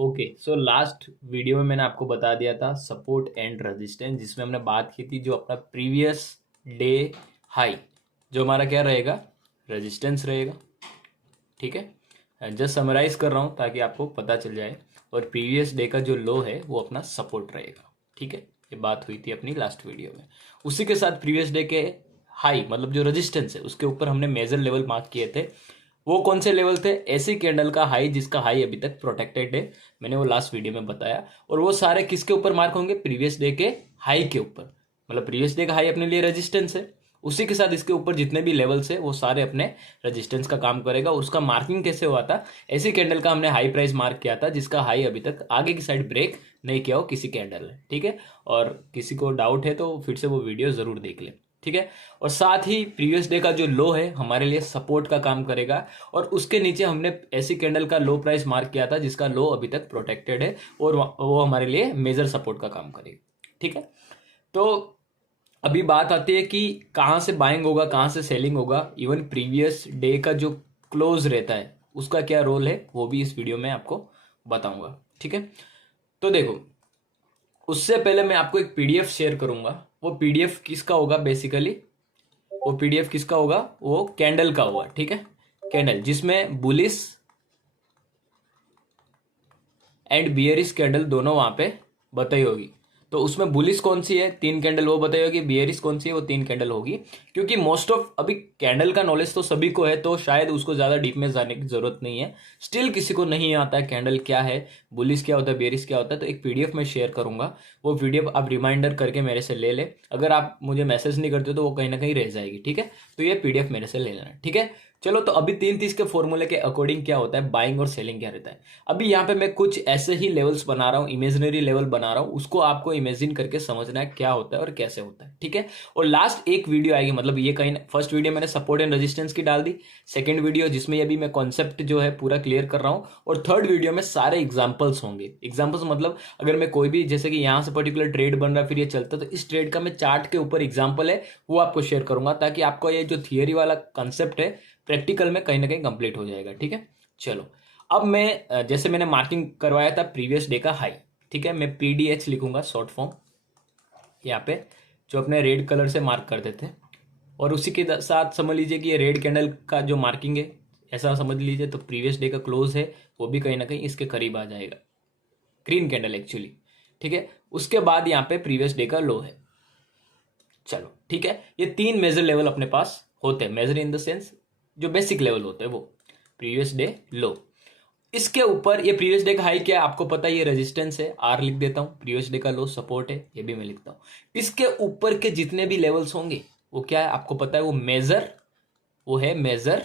Okay, so last video में मैंने आपको बता दिया था सपोर्ट एंड रेजिस्टेंस, जिसमें हमने बात की थी जो अपना प्रीवियस डे हाई, जो हमारा क्या रहेगा, रेजिस्टेंस रहेगा। ठीक है, जस्ट समराइज कर रहा हूँ ताकि आपको पता चल जाए। और प्रीवियस डे का जो लो है वो अपना सपोर्ट रहेगा। ठीक है, ये बात हुई थी अपनी लास्ट वीडियो में। उसी के साथ प्रीवियस डे के हाई मतलब जो रेजिस्टेंस है उसके ऊपर हमने मेजर लेवल मार्क किए थे। वो कौन से लेवल थे? ऐसी कैंडल का हाई जिसका हाई अभी तक प्रोटेक्टेड है, मैंने वो लास्ट वीडियो में बताया। और वो सारे किसके ऊपर मार्क होंगे? प्रीवियस डे के हाई के ऊपर। मतलब प्रीवियस डे का हाई अपने लिए रेजिस्टेंस है, उसी के साथ इसके ऊपर जितने भी लेवल्स है वो सारे अपने रेजिस्टेंस का काम करेगा। उसका मार्किंग कैसे हुआ था? ऐसी कैंडल का हमने हाई प्राइस मार्क किया था जिसका हाई अभी तक आगे की साइड ब्रेक नहीं किया हो किसी कैंडल ने। ठीक है, और किसी को डाउट है तो फिर से वो वीडियो जरूर देख ले। ठीक है, और साथ ही प्रीवियस डे का जो लो है हमारे लिए सपोर्ट का काम करेगा। और उसके नीचे हमने ऐसी कैंडल का लो प्राइस मार्क किया था जिसका लो अभी तक प्रोटेक्टेड है और वो हमारे लिए मेजर सपोर्ट का काम करेगा। ठीक है, तो अभी बात आती है कि कहाँ से बाइंग होगा, कहाँ से सेलिंग होगा। इवन प्रीवियस डे का जो क्लोज रहता है उसका क्या रोल है वो भी इस वीडियो में आपको बताऊंगा। ठीक है, तो देखो, उससे पहले मैं आपको एक पीडीएफ शेयर करूंगा। वो पीडीएफ किसका होगा? बेसिकली वो पीडीएफ किसका होगा? वो कैंडल का होगा। ठीक है, कैंडल जिसमें बुलिश एंड बियरिश कैंडल दोनों वहां पे बताई होगी। तो उसमें बुलिश कौन सी है? 3 कैंडल वो बताई होगी, बियरिश कौन सी है? वो 3 कैंडल होगी। क्योंकि मोस्ट ऑफ अभी कैंडल का नॉलेज तो सभी को है, तो शायद उसको ज्यादा डीप में जाने की जरूरत नहीं है। स्टिल किसी को नहीं आता है कैंडल क्या है, बुलिश क्या होता है, बियरिश क्या होता है, तो एक पीडीएफ में शेयर करूंगा। वो पीडीएफ आप रिमाइंडर करके मेरे से ले ले। अगर आप मुझे मैसेज नहीं करते तो वो कहीं ना कहीं रह जाएगी। ठीक है, तो ये पीडीएफ मेरे से ले लेना। ठीक है, चलो, तो अभी 3-30 के फॉर्मूले के अकॉर्डिंग क्या होता है, बाइंग और सेलिंग क्या रहता है। अभी यहाँ पे मैं कुछ ऐसे ही लेवल्स बना रहा हूँ, इमेजिनरी लेवल बना रहा हूँ, उसको आपको इमेजिन करके समझना है क्या होता है और कैसे होता है। ठीक है, और लास्ट एक वीडियो आएगी, मतलब ये कहीं फर्स्ट वीडियो मैंने सपोर्ट एंड रेजिस्टेंस की डाल दी, सेकंड वीडियो जिसमें अभी मैं कॉन्सेप्ट जो है पूरा क्लियर कर रहा हूँ, और थर्ड वीडियो में सारे एग्जाम्पल्स होंगे। एग्जाम्पल्स मतलब अगर मैं कोई भी, जैसे कि यहाँ से पर्टिकुलर ट्रेड बन रहा है फिर ये चलता है, तो इस ट्रेड का मैं चार्ट के ऊपर एग्जाम्पल है वो आपको शेयर करूंगा, ताकि आपको ये जो थियरी वाला कंसेप्ट है प्रैक्टिकल में कहीं ना कहीं कंप्लीट हो जाएगा। ठीक है, चलो, अब मैं जैसे मैंने मार्किंग करवाया था प्रीवियस डे का हाई। ठीक है, मैं पीडीएच लिखूंगा शॉर्ट फॉर्म यहाँ पे, जो अपने रेड कलर से मार्क करते थे। और उसी के साथ समझ लीजिए कि ये रेड कैंडल का जो मार्किंग है ऐसा समझ लीजिए, तो प्रीवियस डे का क्लोज है वो भी कहीं ना कहीं इसके करीब आ जाएगा, ग्रीन कैंडल एक्चुअली। ठीक है, उसके बाद यहाँ पे प्रीवियस डे का लो है। चलो ठीक है, ये 3 मेजर लेवल अपने पास होते हैं। मेजर इन द सेंस जो बेसिक लेवल होते हैं वो प्रीवियस डे लो। इसके ऊपर ये प्रीवियस डे का हाई क्या है आपको पता है, ये रेजिस्टेंस है, आर लिख देता हूं। प्रीवियस डे का लो सपोर्ट है, ये भी मैं लिखता हूं। इसके ऊपर के जितने भी लेवल्स होंगे वो क्या है आपको पता है, वो है मेजर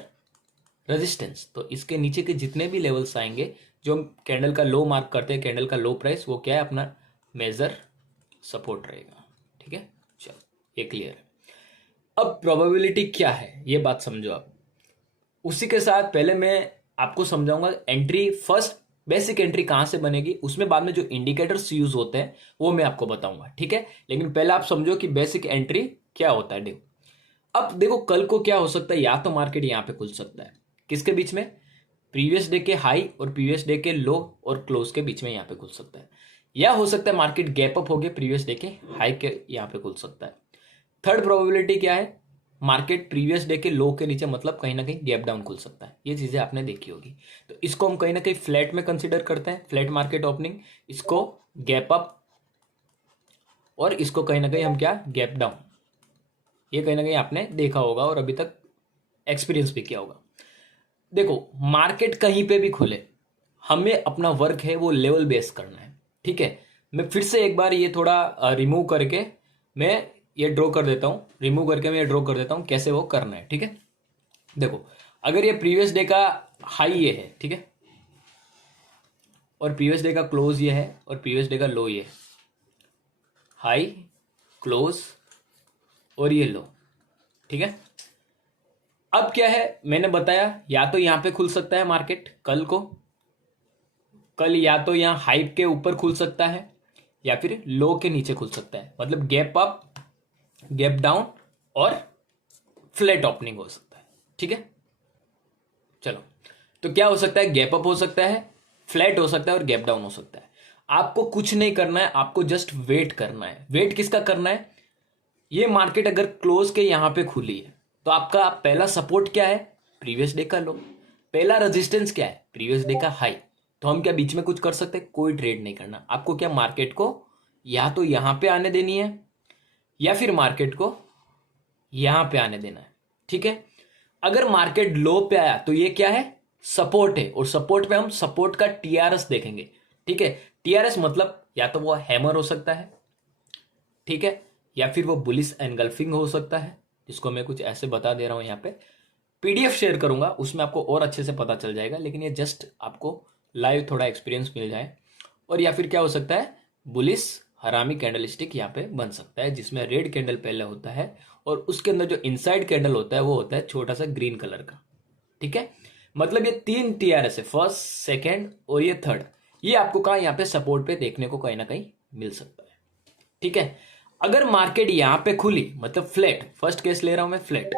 रेजिस्टेंस। तो इसके नीचे के जितने भी लेवल्स आएंगे जो हम कैंडल का लो मार्क करते हैं, कैंडल का लो प्राइस, वो क्या है अपना मेजर सपोर्ट रहेगा। ठीक है, चलो ये क्लियर है। अब प्रोबेबिलिटी क्या है ये बात समझो आप। उसी के साथ पहले मैं आपको समझाऊंगा एंट्री, फर्स्ट बेसिक एंट्री कहां से बनेगी, उसमें बाद में जो इंडिकेटर्स यूज होते हैं वो मैं आपको बताऊंगा। ठीक है, लेकिन पहले आप समझो कि बेसिक एंट्री क्या होता है। देखो, अब देखो कल को क्या हो सकता है, या तो मार्केट यहां पे खुल सकता है, किसके बीच में? प्रीवियस डे के हाई और प्रीवियस डे के लो और क्लोज के बीच में यहां पे खुल सकता है। या हो सकता है मार्केट गैप अप हो गया, प्रीवियस डे के हाई के यहां पे खुल सकता है। थर्ड प्रोबेबिलिटी क्या है? मार्केट प्रीवियस डे के लो के नीचे, मतलब कहीं ना कहीं गैप डाउन खुल सकता है। ये चीजें आपने देखी होगी, तो इसको हम कहीं ना कहीं फ्लैट में कंसीडर करते हैं, फ्लैट मार्केट ओपनिंग। इसको गैप अप, और इसको कहीं ना कहीं हम क्या, गैप डाउन। ये कहीं ना कहीं आपने देखा होगा और अभी तक एक्सपीरियंस भी किया होगा। देखो, मार्केट कहीं पे भी खुले, हमें अपना वर्क है वो लेवल बेस करना है। ठीक है, मैं फिर से एक बार ये थोड़ा रिमूव करके मैं ये ड्रॉ कर देता हूं, रिमूव करके मैं ये ड्रॉ कर देता हूं कैसे वो करना है। ठीक है, देखो, अगर ये प्रीवियस डे का हाई ये है, ठीक है, और प्रीवियस डे का क्लोज ये है, और प्रीवियस डे का लो ये है, हाई, क्लोज और ये लो। ठीक है, अब क्या है मैंने बताया, या तो यहां पे खुल सकता है मार्केट कल या तो यहां हाइप के ऊपर खुल सकता है या फिर लो के नीचे खुल सकता है, मतलब गैप अप, गैप डाउन और फ्लैट ओपनिंग हो सकता है। ठीक है, चलो, तो क्या हो सकता है, गैप अप हो सकता है, फ्लैट हो सकता है और गैप डाउन हो सकता है। आपको कुछ नहीं करना है, आपको जस्ट वेट करना है। वेट किसका करना है? ये मार्केट अगर क्लोज के यहां पे खुली है तो आपका पहला सपोर्ट क्या है? प्रीवियस डे का लो। पहला रेजिस्टेंस क्या है? प्रीवियस डे का हाई। तो हम क्या बीच में कुछ कर सकते हैं? कोई ट्रेड नहीं करना। आपको क्या मार्केट को या तो यहां पे आने देनी है या फिर मार्केट को यहां पे आने देना है। ठीक है, अगर मार्केट लो पे आया तो ये क्या है? सपोर्ट है, और सपोर्ट पे हम सपोर्ट का टीआरएस देखेंगे। ठीक है, टीआरएस मतलब या तो वो हैमर हो सकता है, ठीक है, या फिर वो बुलिश एनगल्फिंग हो सकता है, जिसको मैं कुछ ऐसे बता दे रहा हूं। यहाँ पे पीडीएफ शेयर करूंगा, उसमें आपको और अच्छे से पता चल जाएगा, लेकिन ये जस्ट आपको लाइव थोड़ा एक्सपीरियंस मिल जाए। और या फिर क्या हो सकता है? बुलिश हरामी कैंडलस्टिक यहाँ पे बन सकता है, जिसमें रेड कैंडल पहले होता है और उसके अंदर जो इनसाइड कैंडल होता है वो होता है छोटा सा ग्रीन कलर का। ठीक है, मतलब ये 3 टीआरएस है, फर्स्ट, सेकेंड और ये थर्ड। ये आपको कहा यहाँ पे सपोर्ट पे देखने को कहीं ना कहीं मिल सकता है। ठीक है, अगर मार्केट यहां पे खुली, मतलब फ्लैट, फर्स्ट केस ले रहा हूं मैं फ्लैट।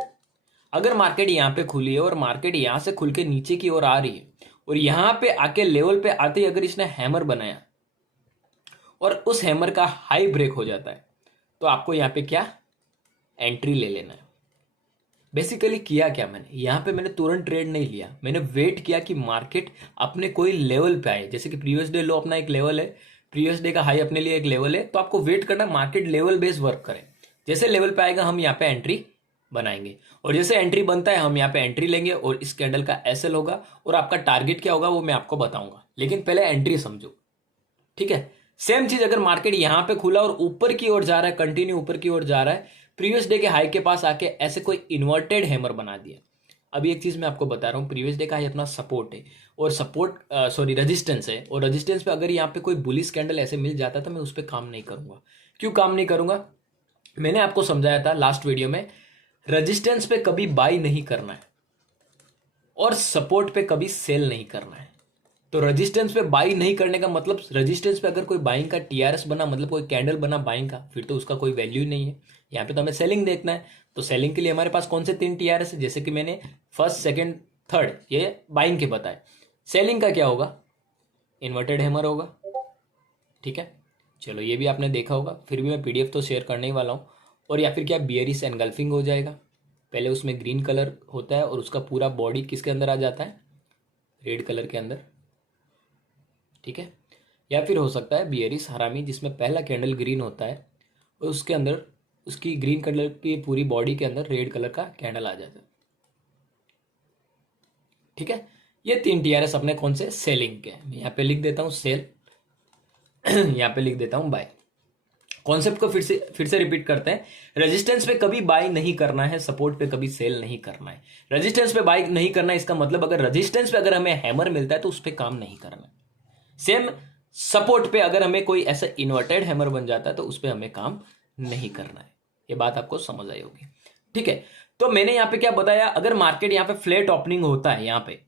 अगर मार्केट यहां पे खुली है और मार्केट यहां से खुल के नीचे की ओर आ रही है और यहां पे आके लेवल पे आते ही अगर इसने हैमर बनाया और उस हैमर का हाई ब्रेक हो जाता है, तो आपको यहां पे क्या? एंट्री ले लेना है। बेसिकली किया क्या मैंने यहां पे? मैंने तुरंत ट्रेड नहीं लिया, मैंने वेट किया कि मार्केट अपने कोई लेवल पे आए। जैसे कि प्रीवियस डे लो अपना एक लेवल है, प्रीवियस डे का हाई अपने लिए एक लेवल है, तो आपको वेट करना मार्केट लेवल बेस वर्क करे। जैसे लेवल पे आएगा हम यहाँ पे एंट्री बनाएंगे, और जैसे एंट्री बनता है हम यहाँ पे एंट्री लेंगे, और इस कैंडल का एसएल होगा और आपका टारगेट क्या होगा वो मैं आपको बताऊंगा, लेकिन पहले एंट्री समझो। ठीक है, सेम चीज अगर मार्केट यहां पे खुला और ऊपर की ओर जा रहा है, कंटिन्यू ऊपर की ओर जा रहा है, प्रीवियस डे के हाई के पास आके ऐसे कोई इन्वर्टेड हैमर बना दिया। अभी एक चीज मैं आपको बता रहा हूं, प्रीवियस डे का हाई अपना सपोर्ट है और सपोर्ट सॉरी रेजिस्टेंस है, और रेजिस्टेंस पे अगर यहाँ पे कोई बुलिश कैंडल ऐसे मिल जाता है तो मैं उस पर काम नहीं करूंगा। क्यों काम नहीं करूंगा? मैंने आपको समझाया था लास्ट वीडियो में, रेजिस्टेंस पे कभी बाई नहीं करना है और सपोर्ट पे कभी सेल नहीं करना है। तो रेजिस्टेंस पे बाई नहीं करने का मतलब, रेजिस्टेंस पे अगर कोई बाइंग का टीआरएस बना, मतलब कोई कैंडल बना बाइंग का, फिर तो उसका कोई वैल्यू ही नहीं है। यहाँ पे तो हमें सेलिंग देखना है, तो सेलिंग के लिए हमारे पास कौन से 3 टीआरएस है? जैसे कि मैंने फर्स्ट, सेकंड, थर्ड ये बाइंग के बताए। सेलिंग का क्या होगा? इन्वर्टेड हैमर होगा। ठीक है, चलो ये भी आपने देखा होगा, फिर भी मैं पीडीएफ तो शेयर करने ही वाला हूँ। और या फिर क्या? बियरिश एनगल्फिंग हो जाएगा। पहले उसमें ग्रीन कलर होता है और उसका पूरा बॉडी किसके अंदर आ जाता है? रेड कलर के अंदर। ठीक है, या फिर हो सकता है बियरिश हरामी, जिसमें पहला कैंडल ग्रीन होता है और उसके अंदर उसकी ग्रीन कलर की पूरी बॉडी के अंदर रेड कलर का कैंडल आ जाता है। ठीक है, ये 3 टीआरएस अपने कौन से? सेलिंग के। यहाँ पे लिख देता हूँ सेल, यहाँ पे लिख देता हूँ बाय। कॉन्सेप्ट को फिर से रिपीट करते हैं। रेजिस्टेंस पे कभी बाई नहीं करना है, सपोर्ट पे कभी सेल नहीं करना है। रेजिस्टेंस पे बाई नहीं करना है, इसका मतलब अगर रेजिस्टेंस पे अगर हमें हैमर मिलता है तो उस पर काम नहीं करना है। सेम सपोर्ट पे अगर हमें कोई ऐसा इन्वर्टेड हैमर बन जाता है तो उस पर हमें काम नहीं करना है। ये बात आपको समझ आई होगी। ठीक है, तो मैंने यहाँ पे क्या बताया, अगर मार्केट यहाँ पे फ्लैट ओपनिंग होता है यहाँ पे,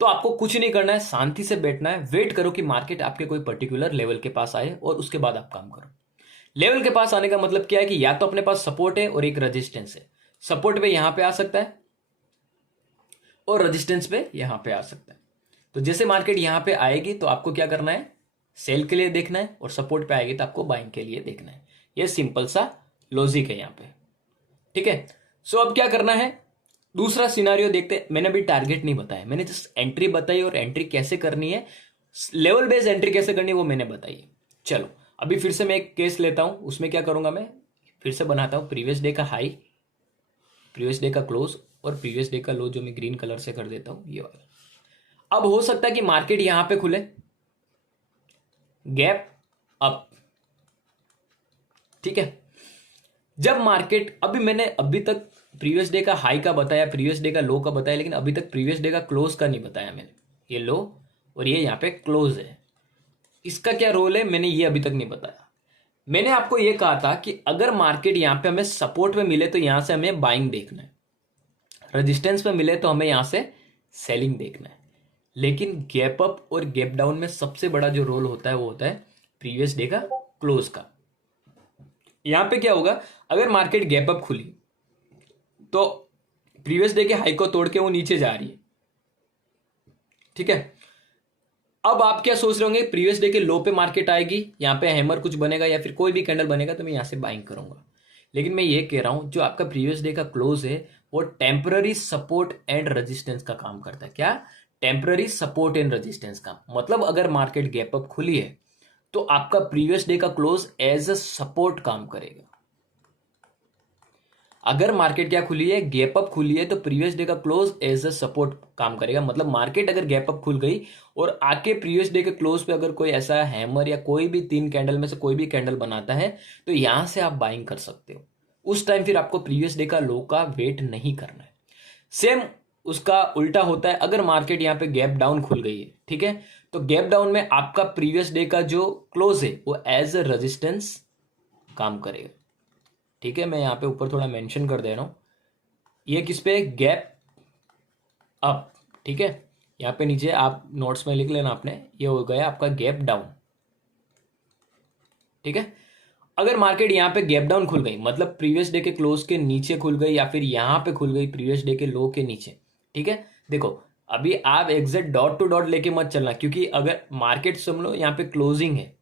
तो आपको कुछ नहीं करना है, शांति से बैठना है, वेट करो कि मार्केट आपके कोई पर्टिकुलर लेवल के पास आए और उसके बाद आप काम करो। लेवल के पास आने का मतलब क्या है कि या तो अपने पास सपोर्ट है और एक रेजिस्टेंस है। सपोर्ट पे यहां पे आ सकता है और रेजिस्टेंस पे यहां पे आ सकता है। तो जैसे मार्केट यहां पे आएगी तो आपको क्या करना है? सेल के लिए देखना है, और सपोर्ट पे आएगी तो आपको बाइंग के लिए देखना है। ये सिंपल सा लॉजिक है यहाँ पे। ठीक है, सो अब क्या करना है? दूसरा सिनारियो देखते हैं। मैंने अभी टारगेट नहीं बताया, मैंने जस्ट एंट्री बताई, और एंट्री कैसे करनी है, लेवल बेस्ड एंट्री कैसे करनी है वो मैंने बताई। चलो अभी फिर से मैं एक केस लेता हूं, उसमें क्या करूंगा मैं? फिर से बनाता हूं प्रीवियस डे का हाई, प्रीवियस डे का क्लोज और प्रीवियस डे का लो, जो मैं ग्रीन कलर से कर देता हूं ये वाला। अब हो सकता है कि मार्केट यहां पे खुले, गैप अप। ठीक है, जब मार्केट, अभी मैंने अभी तक प्रीवियस डे का हाई का बताया, प्रीवियस डे का लो का बताया, लेकिन अभी तक प्रीवियस डे का क्लोज का नहीं बताया मैंने। ये लो और ये यहाँ पे क्लोज है, इसका क्या रोल है मैंने ये अभी तक नहीं बताया। मैंने आपको ये कहा था कि अगर मार्केट यहां पे हमें सपोर्ट पे मिले तो यहां से हमें बाइंग देखना है, रेजिस्टेंस पे मिले तो हमें यहां से सेलिंग देखना है। लेकिन गैप अप और गैप डाउन में सबसे बड़ा जो रोल होता है वो होता है प्रीवियस डे का क्लोज का। यहां पे क्या होगा, अगर मार्केट गैप अप खुली तो प्रीवियस डे के हाई को तोड़ के वो नीचे जा रही है। ठीक है, अब आप क्या सोच रहे होंगे, प्रीवियस डे के लो पे मार्केट आएगी, यहाँ पे हैमर कुछ बनेगा या फिर कोई भी कैंडल बनेगा तो मैं यहाँ से बाइंग करूंगा। लेकिन मैं ये कह रहा हूं जो आपका प्रीवियस डे का क्लोज है वो टेम्पररी सपोर्ट एंड रेजिस्टेंस का काम करता है। क्या? टेम्पररी सपोर्ट एंड रेजिस्टेंस का मतलब अगर मार्केट गैप अप खुली है तो आपका प्रीवियस डे का क्लोज एज अ सपोर्ट काम करेगा। अगर मार्केट क्या खुली है, गैप अप खुली है, तो प्रीवियस डे का क्लोज एज अ सपोर्ट काम करेगा। मतलब मार्केट अगर गैप अप खुल गई और आके प्रीवियस डे के क्लोज पे अगर कोई ऐसा हैमर या कोई भी 3 कैंडल में से कोई भी कैंडल बनाता है तो यहां से आप बाइंग कर सकते हो। उस टाइम फिर आपको प्रीवियस डे का लो का वेट नहीं करना है। सेम उसका उल्टा होता है अगर मार्केट यहाँ पे गैप डाउन खुल गई है, ठीक है, तो गैप डाउन में आपका प्रीवियस डे का जो क्लोज है वो एज अ रेजिस्टेंस काम करेगा। ठीक है, मैं यहाँ पे ऊपर थोड़ा मेंशन कर दे रहा हूं, ये किस पे, गैप अप। ठीक है, यहाँ पे नीचे आप नोट्स में लिख लेना आपने, ये हो गया आपका गैप डाउन। ठीक है, अगर मार्केट यहाँ पे गैप डाउन खुल गई मतलब प्रीवियस डे के क्लोज के नीचे खुल गई या फिर यहाँ पे खुल गई प्रीवियस डे के लो के नीचे, ठीक है, देखो अभी आप एग्जैक्ट डॉट टू डॉट लेके मत चलना, क्योंकि अगर मार्केट समझ लो यहाँ पे क्लोजिंग है,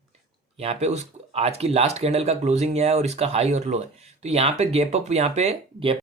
यहाँ पे उस आज की लास्ट कैंडल का क्लोजिंग है और इसका हाई और लो है, तो यहाँ पे गैप अप, यहाँ पे गैप